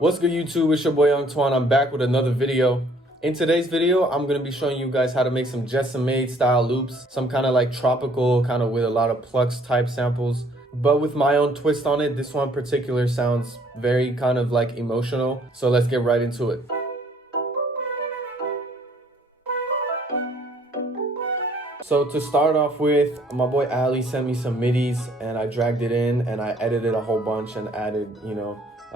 What's good, YouTube? It's your boy Young Twan. I'm back with another video. In today's video, I'm going to be showing you guys how to make some Jetsonmade style loops, some kind of like tropical, kind of with a lot of plucks type samples, but with my own twist on it. This one in particular sounds very kind of like emotional. So let's get right into it. So to start off with, my boy Ali sent me some midis and I dragged it in and I edited a whole bunch and added,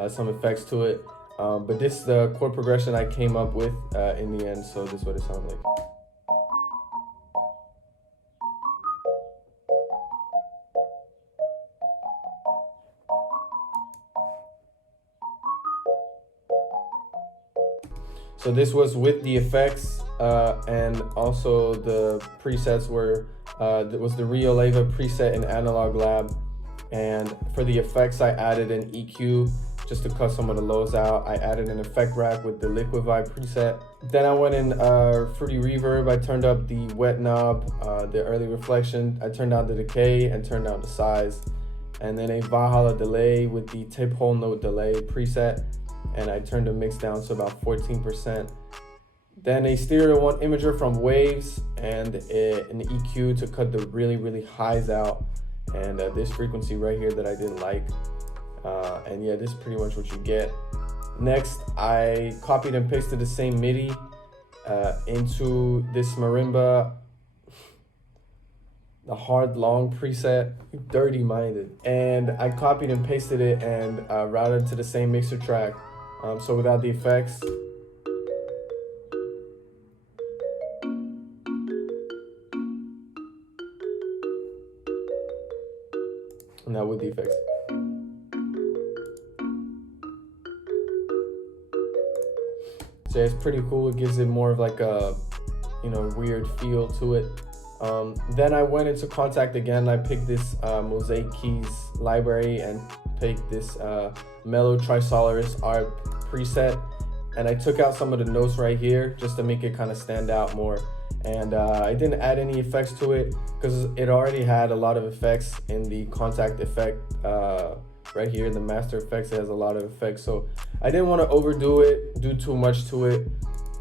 some effects to it. But this is the chord progression I came up with in the end, so this is what it sounds like. So this was with the effects and also the presets were, was the Rio Leva preset in Analog Lab. And for the effects, I added an EQ just to cut some of the lows out. I added an effect rack with the Liquid Vibe preset. Then I went in Fruity Reverb. I turned up the wet knob, the early reflection. I turned down the decay and turned down the size. And then a Valhalla delay with the tip whole note delay preset. And I turned the mix down to about 14%. Then a stereo one imager from Waves and an EQ to cut the really highs out. And this frequency right here that I didn't like. And yeah, this is pretty much what you get. Next, I copied and pasted the same MIDI into this Marimba, the hard long preset, dirty minded. And I copied and pasted it and routed to the same mixer track. So without the effects. And now with the effects. So yeah, it's pretty cool. It gives it more of like a, weird feel to it. Then I went into Kontakt again. I picked this Mosaic Keys library and picked this Mellow Trisolaris ARP preset. And I took out some of the notes right here just to make it kind of stand out more. And I didn't add any effects to it because it already had a lot of effects in the Kontakt effect right here. The master effects, it has a lot of effects. So I didn't want to overdo it, do too much to it,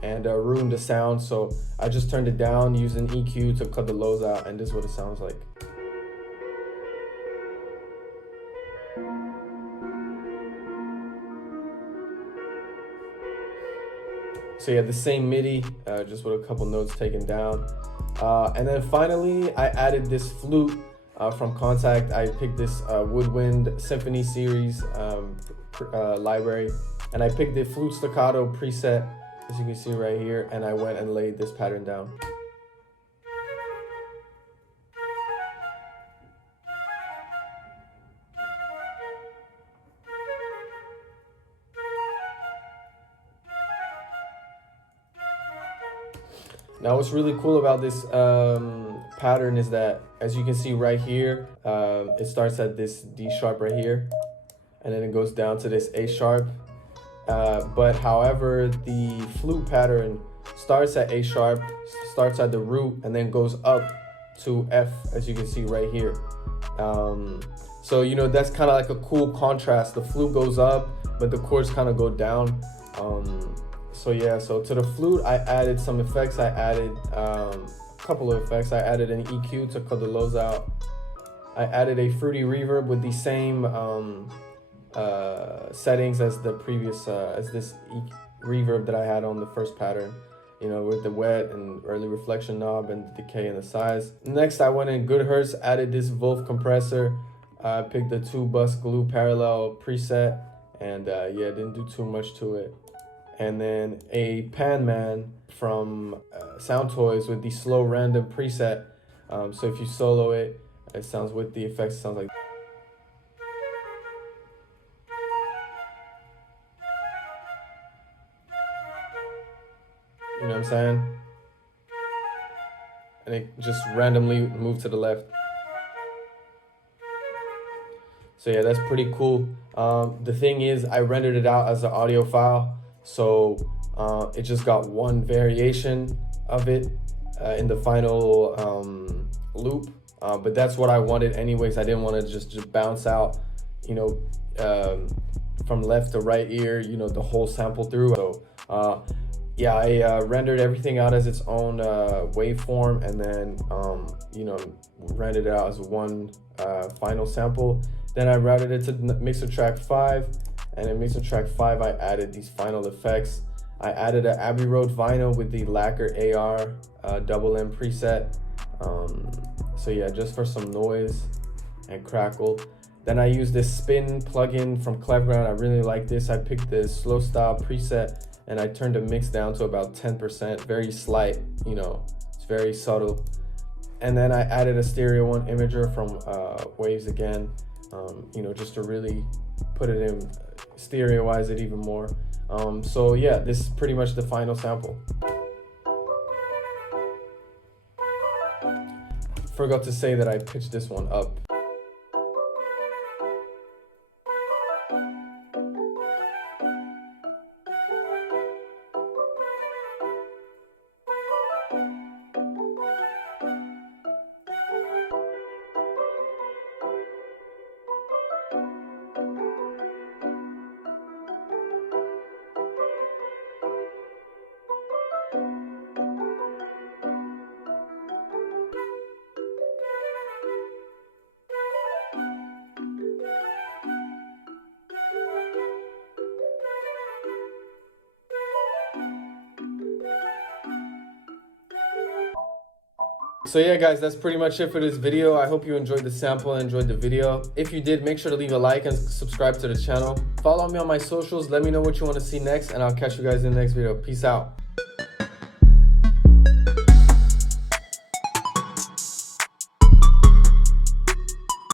and ruin the sound. So I just turned it down using EQ to cut the lows out, and this is what it sounds like. So yeah, the same MIDI, just with a couple notes taken down. And then finally, I added this flute from Kontakt. I picked this Woodwind Symphony Series library, and I picked the flute staccato preset, as you can see right here, and I went and laid this pattern down. Now what's really cool about this pattern is that, as you can see right here, it starts at this D sharp right here, and then it goes down to this A sharp. But however, the flute pattern starts at A sharp, starts at the root, and then goes up to F, as you can see right here. So, that's kind of like a cool contrast. The flute goes up, but the chords kind of go down. So yeah, so to the flute, I added some effects. I added a couple of effects. I added an EQ to cut the lows out. I added a Fruity Reverb with the same settings as the previous, as this reverb that I had on the first pattern, with the wet and early reflection knob and the decay and the size. Next, I went in Good Hertz, added this Wolf compressor. I picked the 2-bus glue parallel preset, and yeah, didn't do too much to it. And then a Pan Man from Sound Toys with the slow random preset. So if you solo it, it sounds with the effects, it sounds like. You know what I'm saying? And it just randomly moved to the left. So yeah, that's pretty cool. The thing is, I rendered it out as an audio file. So it just got one variation of it in the final loop, but that's what I wanted anyways. I didn't want to just bounce out, from left to right ear, you know, the whole sample through. So yeah, I rendered everything out as its own waveform, and then you know, rendered it out as one final sample. Then I routed it to mixer track 5, and in mixer track 5 I added these final effects. I added an Abbey Road vinyl with the Lacquer AR double M preset. So yeah, just for some noise and crackle. Then I used this spin plugin from Cleverground. I really like this. I picked this slow style preset and I turned the mix down to about 10%, very slight, you know, it's very subtle. And then I added a stereo one imager from Waves again, you know, just to really put it in, stereoize it even more. So yeah, this is pretty much the final sample. Forgot to say that I pitched this one up. So yeah guys, that's pretty much it for this video. I hope you enjoyed the sample and enjoyed the video. If you did, make sure to leave a like and subscribe to the channel. Follow me on my socials, let me know what you want to see next, and I'll catch you guys in the next video. Peace out.